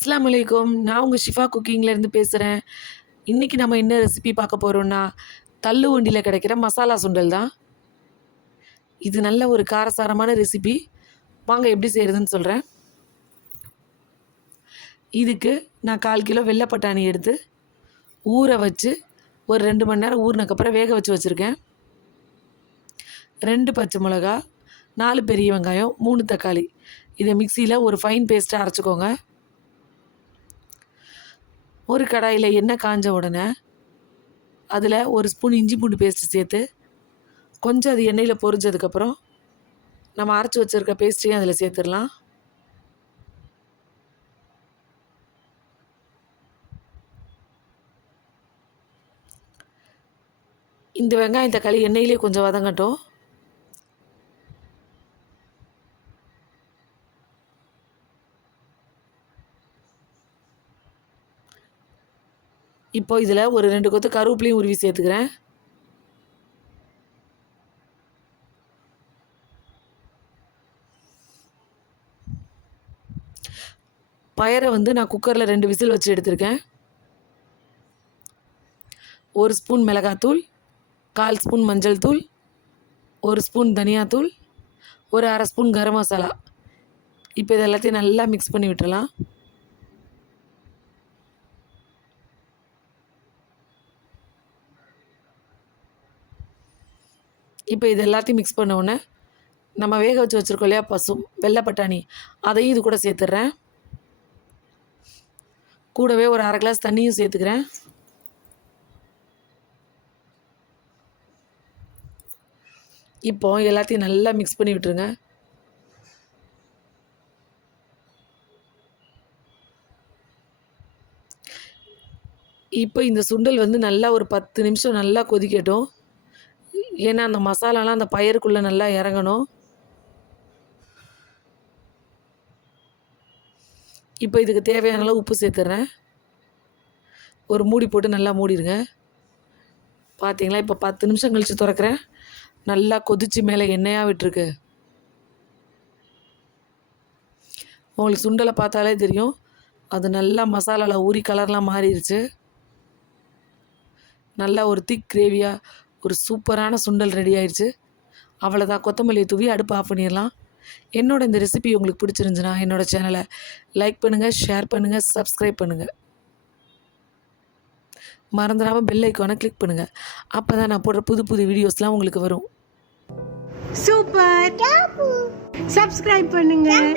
அஸ்ஸலாமு அலைக்கும். நான் உங்கள் ஷிஃபா குக்கிங்லேருந்து பேசுகிறேன். இன்றைக்கி நம்ம என்ன ரெசிபி பார்க்க போகிறோம்னா, தள்ளு வண்டியில் கிடைக்கிற மசாலா சுண்டல் தான். இது நல்ல ஒரு காரசாரமான ரெசிபி. வாங்க எப்படி செய்கிறதுன்னு சொல்கிறேன். இதுக்கு நான் 1/4 கிலோ வெள்ளை பட்டாணி எடுத்து ஊற வச்சு ஒரு 2 மணி நேரம் ஊறினதுக்கப்புறம் வேக வச்சு வச்சுருக்கேன். 2 பச்சை மிளகா, 4 பெரிய வெங்காயம், 3 தக்காளி. இதை மிக்சியில் ஒரு ஃபைன் பேஸ்ட்டாக அரைச்சிக்கோங்க. ஒரு கடாயில் எண்ணெய் காஞ்ச உடனே அதில் ஒரு ஸ்பூன் இஞ்சி பூண்டு பேஸ்ட்டு சேர்த்து கொஞ்சம் அது எண்ணெயில் பொரிஞ்சதுக்கப்புறம் நம்ம அரைச்சி வச்சுருக்க பேஸ்ட்டையும் அதில் சேர்த்துடலாம். இந்த வெங்காயம் தக்காளி எண்ணெயிலே கொஞ்சம் வதங்கட்டும். இப்போ இதில் ஒரு 2 கொத்து கருவேப்பிலையும் உருவி சேர்த்துக்கிறேன். பயரை நான் குக்கரில் 2 விசில் வச்சு எடுத்திருக்கேன். 1 ஸ்பூன் மிளகாத்தூள், 1/4 ஸ்பூன் மஞ்சள் தூள், 1 ஸ்பூன் தனியாத்தூள், ஒரு 1/2 ஸ்பூன் கரம் மசாலா. இப்போ இது எல்லாத்தையும் நல்லா மிக்ஸ் பண்ணி விட்டுறலாம். இப்போ இது எல்லாத்தையும் மிக்ஸ் பண்ண உடனே நம்ம வேக வச்சு வச்சுருக்கோம் இல்லையா வெள்ளை பட்டாணி, அதையும் இது கூட சேர்த்துட்றேன். கூடவே ஒரு 1/2 கிளாஸ் தண்ணியும் சேர்த்துக்கிறேன். இப்போ எல்லாத்தையும் நல்லா மிக்ஸ் பண்ணி விட்டுருங்க. இப்போ இந்த சுண்டல் நல்லா ஒரு 10 நிமிஷம் நல்லா கொதிக்கட்டும். ஏன்னா அந்த மசாலாலாம் அந்த பயிருக்குள்ளே நல்லா இறங்கணும். இப்போ இதுக்கு தேவையான அளவு உப்பு சேர்த்துட்றேன். ஒரு மூடி போட்டு நல்லா மூடிடுங்க. பார்த்தீங்களா, இப்போ 10 நிமிஷம் கழித்து திறக்கிறேன். நல்லா கொதித்து மேலே எண்ணெயாக விட்டுருக்கு. உங்களுக்கு சுண்டலை பார்த்தாலே தெரியும், அது நல்லா மசாலாவில் ஊறி கலர்லாம் மாறிடுச்சு. நல்லா ஒரு திக் கிரேவியாக ஒரு சூப்பரான சுண்டல் ரெடி ஆயிடுச்சு. அவ்வளோதான், கொத்தமல்லியை தூவி அடுப்பு ஆஃப் பண்ணிடலாம். என்னோட இந்த ரெசிபி உங்களுக்கு பிடிச்சிருந்துச்சுன்னா என்னோடய சேனலை லைக் பண்ணுங்கள், ஷேர் பண்ணுங்கள், சப்ஸ்கிரைப் பண்ணுங்கள். மறந்துடாமல் பெல் ஐக்கானை கிளிக் பண்ணுங்கள். அப்போ தான் நான் போடுற புது புது வீடியோஸ்லாம் உங்களுக்கு வரும். சூப்பர். சப்ஸ்கிரைப் பண்ணுங்கள்.